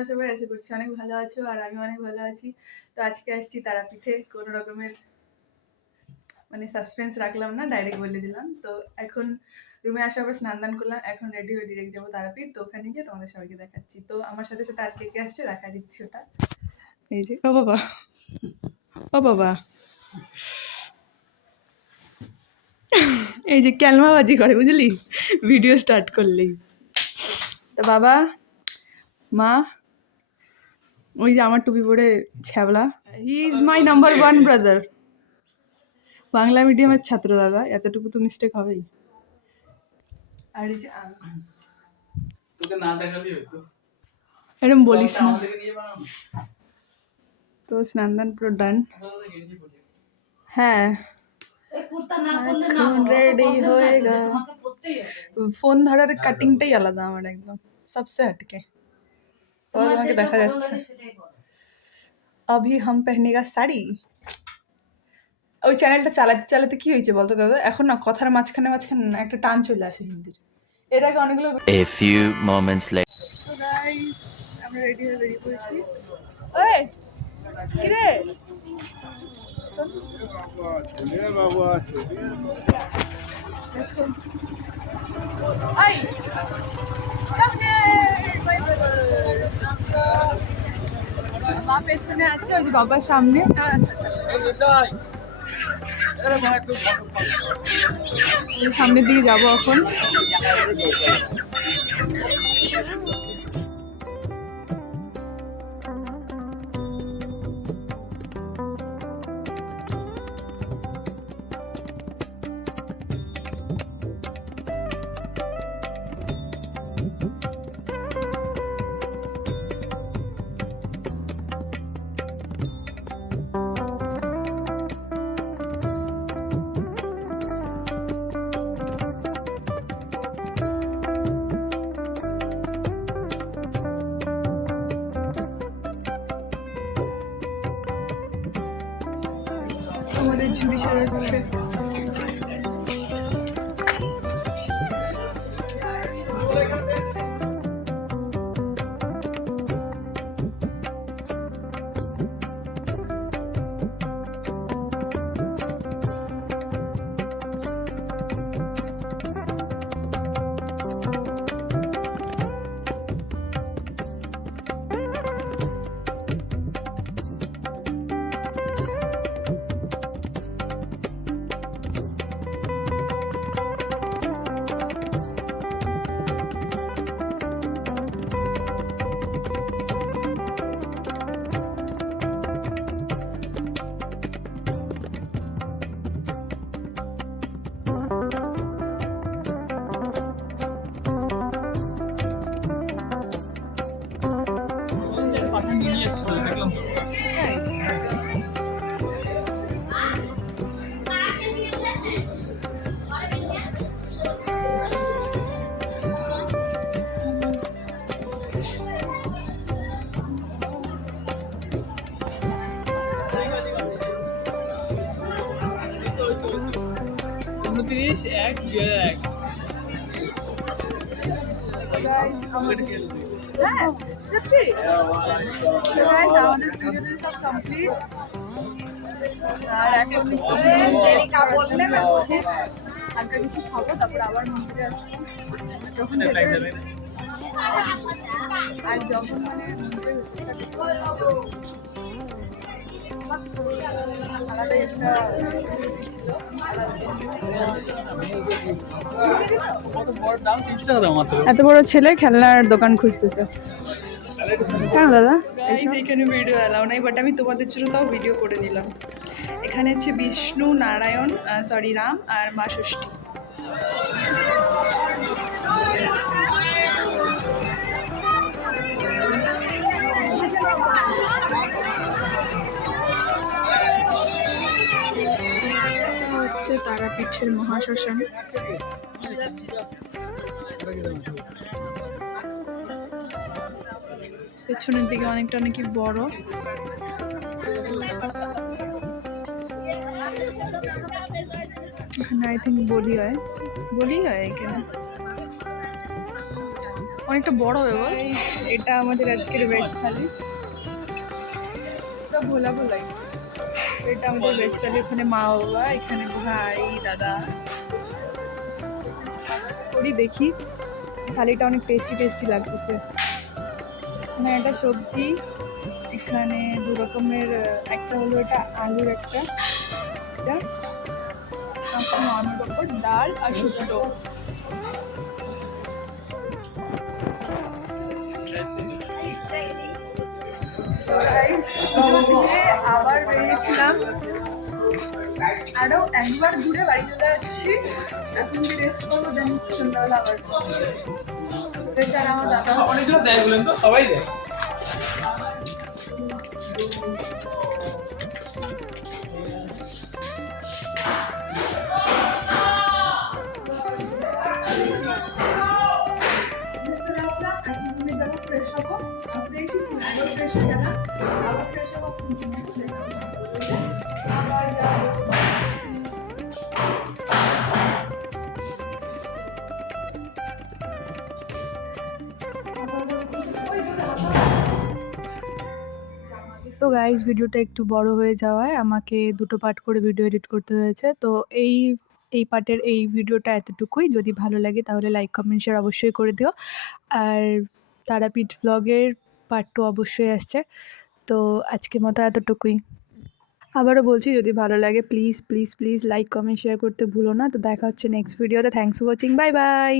তোমরা সবাই আশা করছি অনেক ভালো আছো, আর আমি অনেক ভালো আছি। তো আজকে আসছি তারাপীঠে, কোনো রকমের মানে সাসপেন্স রাখলাম না, ডাইরেক্ট বলে দিলাম। তো এখন রুমে আসার পর স্নান দান করলাম, এখন রেডি হয়ে ডিরেক্ট যাবো তারাপীঠ। তো ওখানে গিয়ে তোমাদের সবাইকে দেখাচ্ছি। তো আমার সাথে সাথে আর কে কে আসছে দেখা দিচ্ছি ওটা। এই যে ও বাবা, ও বাবা, এই যে ক্যালমাবাজি করে বুঝলি, ভিডিও স্টার্ট করলেই। তো বাবা, মা, ওই যে আমার টুপি পরে ছ্যাবলা, he is my number 1 brother. Bangla মিডিয়ামের ছাত্র দাদা, এতটুকু তো মিস্টেক হবেই। আর এই যে তোকে না দেখালেই হতো, এরকম বলিস না। তো স্নান দান পুরো ডান। হ্যাঁ এখন রেডি হয়েগা। ফোন ধরার কাটিংটাই আলাদা আমার, একদম সবসে হটকে। और তোমাকে দেখা যাচ্ছে अभी हम पहनेगा শাড়ি। ওই চ্যানেলটা চালাতে চালাতে কি হয়েছে বলতো দাদা, এখন না কথার মাঝখানে মাঝখানে না একটা টান চলে আসে হিন্দির। এর আগে অনেকগুলো। A few moments later. তো গাইস আমরা রেডি হয়ে বেরিয়ে পড়েছি। ওই কি রে, আই মা পেছনে আছে, ওই যে বাবার সামনে। সামনের দিকে যাবো এখন। আমাদের ঝুড়ি সাজাচ্ছে। আমাদের পুজোতে সব কমপ্লিট, আর এখন হালকা কিছু খাবো, তারপর আবার মন্দিরে আসবো। যখন আর যখন মানে এত বড় ছেলে খেলনার দোকান খুঁজতেছে কেন দাদা? এইখানে ভিডিও এলাও নাই, বাট আমি তোমাদের জন্য তাও ভিডিও করে নিলাম। এখানে আছে বিষ্ণু, নারায়ণ, সরি রাম আর মা ষষ্ঠী। হচ্ছে তারাপীঠের মহাশ্মশান। পেছনের দিকে অনেকটা নাকি বড়। এখানে আই থিঙ্ক বলি হয় এখানে। অনেকটা বড় হবে বল। এটা আমাদের আজকের ভেজ থালি, পুরো ভোলা ভোলাই। এটা আমাদের ভেজ থালি, ওখানে মা বাবা, এখানে ভাই দাদা। করি দেখি, থালিটা অনেক টেস্টি টেস্টি লাগতেছে। এখানে একটা সবজি, এখানে দু রকমের, একটা হলো এটা আলুর একটা, এটা নর্মাল ওপর ডাল আর শুক্তো। আবার বেরিয়েছিলাম, আরো একবার ঘুরে বাড়ি চলে যাচ্ছি। এখন কি রেস্ট করবো, দেন সন্ধ্যাবেলা আবার বেচারা আমার দাদা। অনেকগুলো দেয় বলেন তো, সবাই দেয়। চলে আসলাম, এখন রুমে যাবো, ফ্রেশ হবো। ফ্রেশই ছিল, আবার ফ্রেশ হয়ে গেলাম, আবার ফ্রেশ হবো, আবার যাবো। তো গাইজ ভিডিওটা একটু বড় হয়ে যাওয়ায় আমাকে দুটো পার্ট করে ভিডিও এডিট করতে হয়েছে। তো এই এই পার্টের এই ভিডিওটা এতটুকুই। যদি ভালো লাগে তাহলে লাইক কমেন্ট শেয়ার অবশ্যই করে দিও। আর তারাপীঠ ব্লগের পার্ট 2 অবশ্যই আসছে। তো আজকের মতো এতটুকুই। আবারও বলছি, যদি ভালো লাগে please please please like comment share করতে ভুলো না। তো দেখা হচ্ছে নেক্সট ভিডিওতে। Thanks for watching, bye bye.